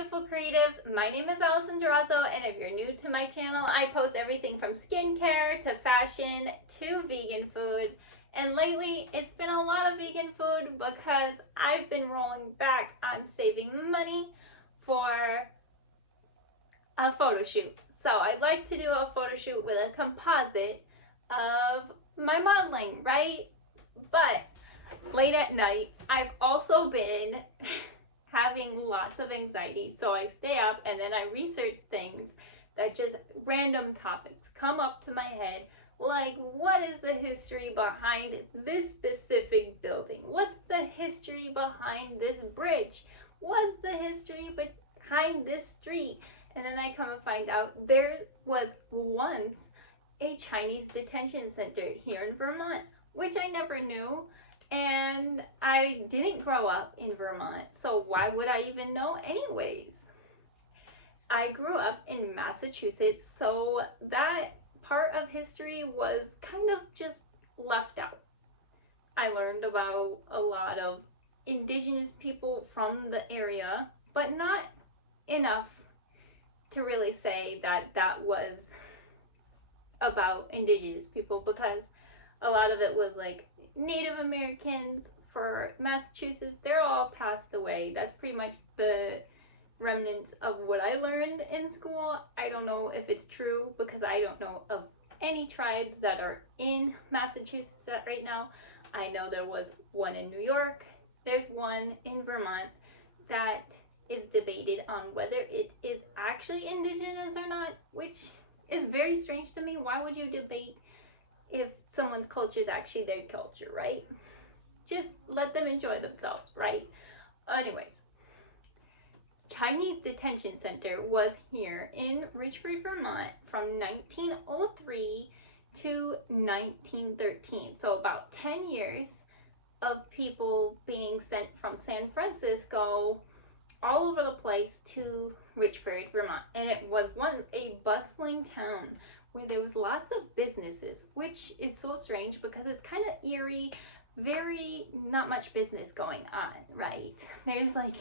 beautiful creatives. My name is Alison Durazo, and if you're new to my channel, I post everything from skincare to fashion to vegan food. And lately, it's been a lot of vegan food because I've been rolling back on saving money for a photo shoot. So I'd like to do a photo shoot with a composite of my modeling, right? But late at night, I've also been having lots of anxiety, so I stay up and then I research things that just random topics come up to my head, like what is the history behind this specific building? What's the history behind this bridge? What's the history behind this street? And then I come and find out there was once a Chinese detention center here in Vermont, which I never knew. And I didn't grow up in Vermont, so why would I even know anyways? I grew up in Massachusetts, so that part of history was kind of just left out. I learned about a lot of indigenous people from the area, but not enough to really say that that was about indigenous people, because a lot of it was like Native Americans. For Massachusetts, they're all passed away. That's pretty much the remnants of what I learned in school. I don't know if it's true because I don't know of any tribes that are in Massachusetts right now. I know there was one in New York. There's one in Vermont that is debated on whether it is actually indigenous or not, which is very strange to me. Why would you debate if someone's culture is actually their culture, right? Just let them enjoy themselves, right? Anyways, Chinese Detention Center was here in Richford, Vermont from 1903 to 1913. So about 10 years of people being sent from San Francisco all over the place to Richford, Vermont. And it was once a bustling town where there was lots of businesses, which is so strange because it's kind of eerie, very not much business going on, right? There's like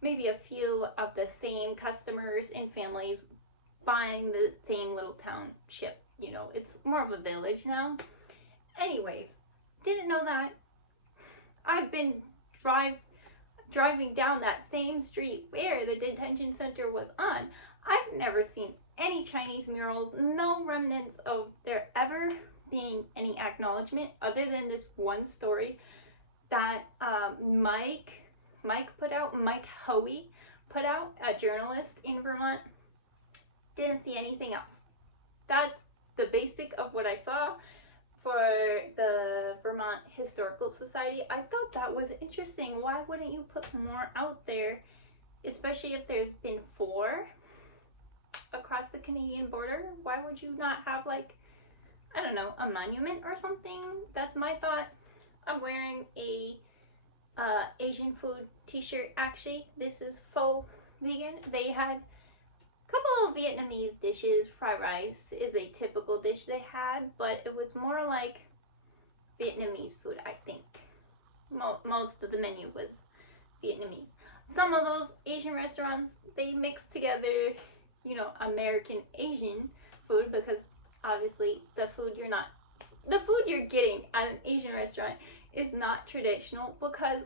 maybe a few of the same customers and families buying the same little township. You know, it's more of a village now. Anyways, didn't know that. I've been driving down that same street where the detention center was on. I've never seen any Chinese murals, no remnants of there ever being any acknowledgement other than this one story that Mike Hoey put out, a journalist in Vermont. Didn't see anything else. That's the basic of what I saw for the Vermont Historical Society. I thought that was interesting. Why wouldn't you put more out there, especially if there's been 4 across the Canadian border? Why would you not have, like, I don't know, a monument or something? That's my thought. I'm wearing a Asian food t-shirt. Actually, this is faux vegan. They had a couple of Vietnamese dishes. Fried rice is a typical dish they had, but it was more like Vietnamese food, I think. Most of the menu was Vietnamamese. Some of those Asian restaurants, they mix together, you know, American Asian food, because obviously the food you're getting at an Asian restaurant is not traditional, because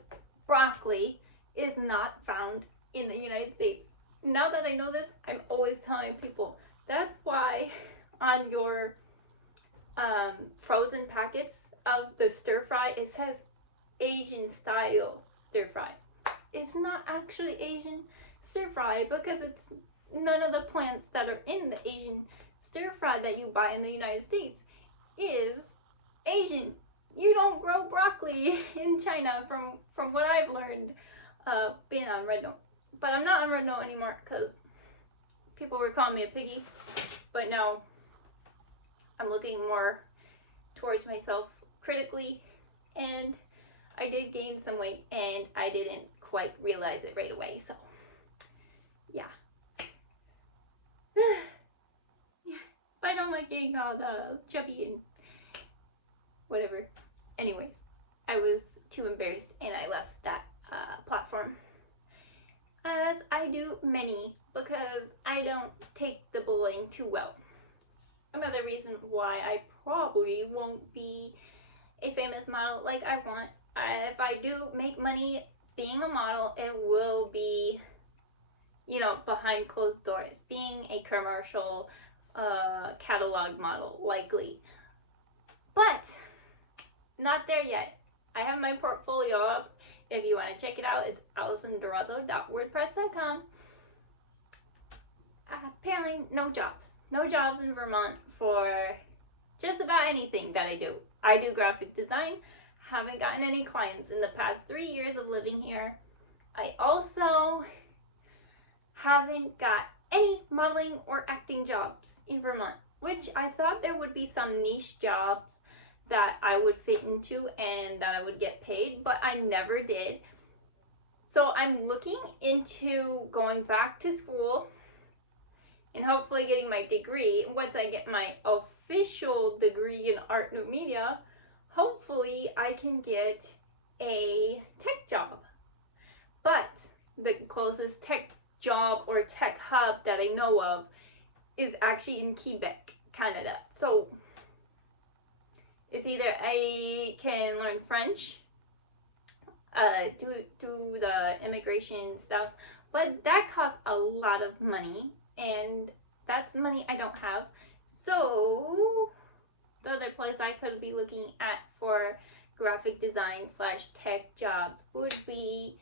broccoli is not found in the United States. Now that I know this, I'm always telling people that's why on your frozen packets of the stir fry it says Asian style stir fry. It's not actually Asian stir fry, because it's none of the plants that are in the Asian stir fry that you buy in the United States is Asian. You don't grow broccoli in China, from what I've learned being on Red Note. But I'm not on Red Note anymore because people were calling me a piggy. But now I'm looking more towards myself critically, and I did gain some weight and I didn't quite realize it right away. So yeah. But I don't like getting all the chubby and whatever. Anyways, I was too embarrassed and I left that platform. As I I do many because I don't take the bullying too well. Another reason why I probably won't be a famous model like I want. If I do make money being a model, it will be, you know, behind closed doors, being a commercial catalog model, likely. But not there yet. I have my portfolio up. If you want to check it out, it's alisondurazo.wordpress.com. Apparently, no jobs. No jobs in Vermont for just about anything that I do. I do graphic design. Haven't gotten any clients in the past 3 years of living here. I also haven't got any modeling or acting jobs in Vermont, which I thought there would be some niche jobs that I would fit into and that I would get paid, but I never did. So I'm looking into going back to school and hopefully getting my degree. Once I get my official degree in art new media, hopefully I can get a tech job. But the closest tech job or tech hub that I know of is actually in Quebec, Canada. So it's either I can learn French, do the immigration stuff, but that costs a lot of money, and that's money I don't have. So the other place I could be looking at for graphic design / tech jobs would be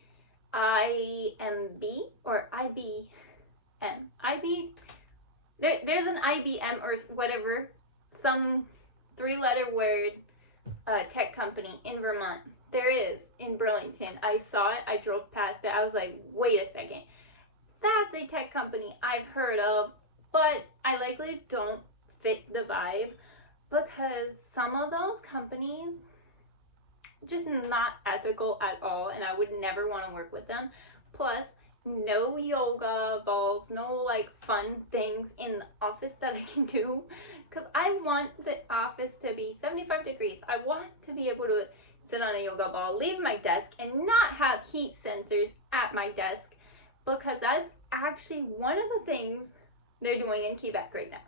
IMB or IBM. There's an IBM or whatever, some 3-letter word tech company in Vermont. There is in Burlington. I saw it. I drove past it. I was like, wait a second. That's a tech company I've heard of, but I likely don't fit the vibe because some of those companies just not ethical at all, and I would never want to work with them. Plus, no yoga balls, no like fun things in the office that I can do, because I want the office to be 75 degrees. I want to be able to sit on a yoga ball, leave my desk, and not have heat sensors at my desk, because that's actually one of the things they're doing in Quebec right now.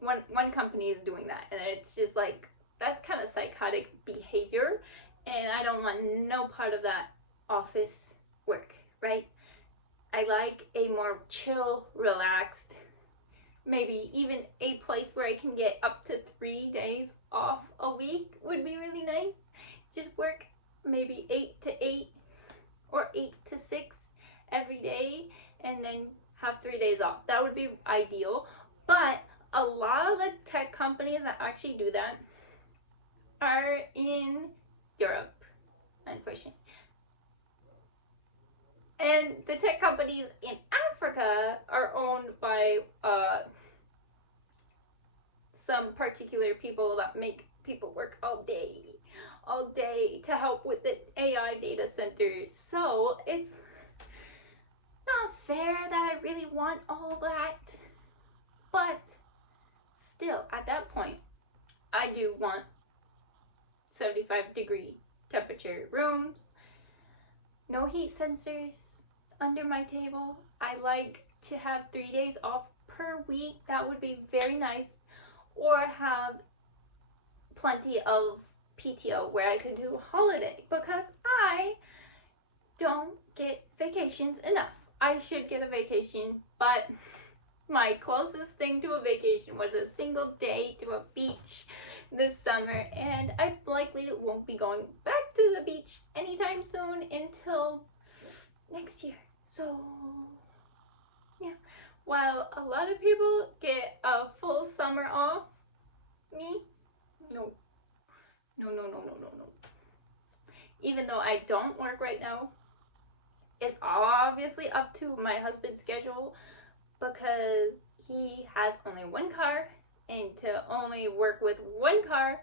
One company is doing that, and it's just like, that's kind of psychotic behavior, and I don't want no part of that office work, right? I like a more chill, relaxed, maybe even a place where I can get up to 3 days off a week would be really nice. Just work maybe 8 to 8 or 8 to 6 every day, and then have 3 days off. That would be ideal. But a lot of the tech companies that actually do that are in Europe, unfortunately. And the tech companies in Africa are owned by some particular people that make people work all day to help with the AI data centers. So it's not fair that I really want all that. But still, at that point, I do want 75-degree temperature rooms, no heat sensors under my table. I like to have 3 days off per week. That would be very nice. Or have plenty of PTO where I could do a holiday, because I don't get vacations enough. I should get a vacation, but my closest thing to a vacation was a single day to a beach this summer, and I likely won't be going back to the beach anytime soon until next year. So yeah, while a lot of people get a full summer off, me, no. Even though I don't work right now, it's obviously up to my husband's schedule, because he has only one car, and to only work with one car,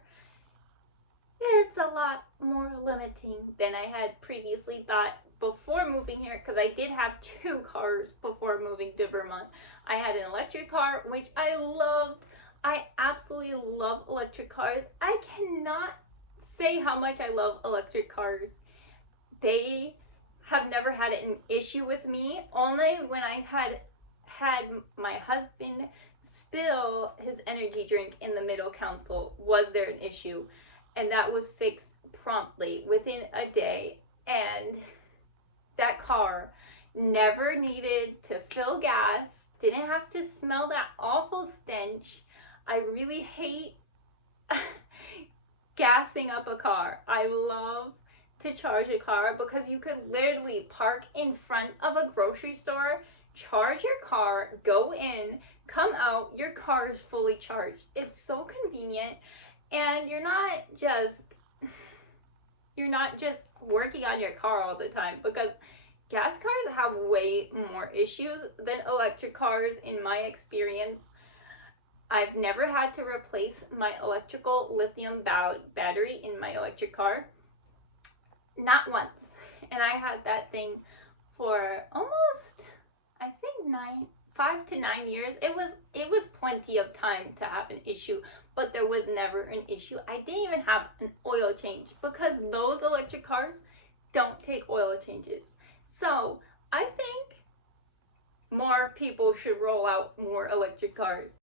it's a lot more limiting than I had previously thought before moving here, because I did have 2 cars before moving to Vermont. I had an electric car, which I loved. I absolutely love electric cars. I cannot say how much I love electric cars. They have never had an issue with me. Only when I had my husband spill his energy drink in the middle console was there an issue, and that was fixed promptly within a day. And that car never needed to fill gas, didn't have to smell that awful stench. I really hate gassing up a car. I love to charge a car because you could literally park in front of a grocery store, charge your car, go in, come out, your car is fully charged. It's so convenient, and you're not just working on your car all the time, because gas cars have way more issues than electric cars in my experience. I've never had to replace my electrical lithium battery in my electric car. Not once. And I had that thing for almost, I think 5 to 9 years. It was plenty of time to have an issue, but there was never an issue. I didn't even have an oil change because those electric cars don't take oil changes. So I think more people should roll out more electric cars.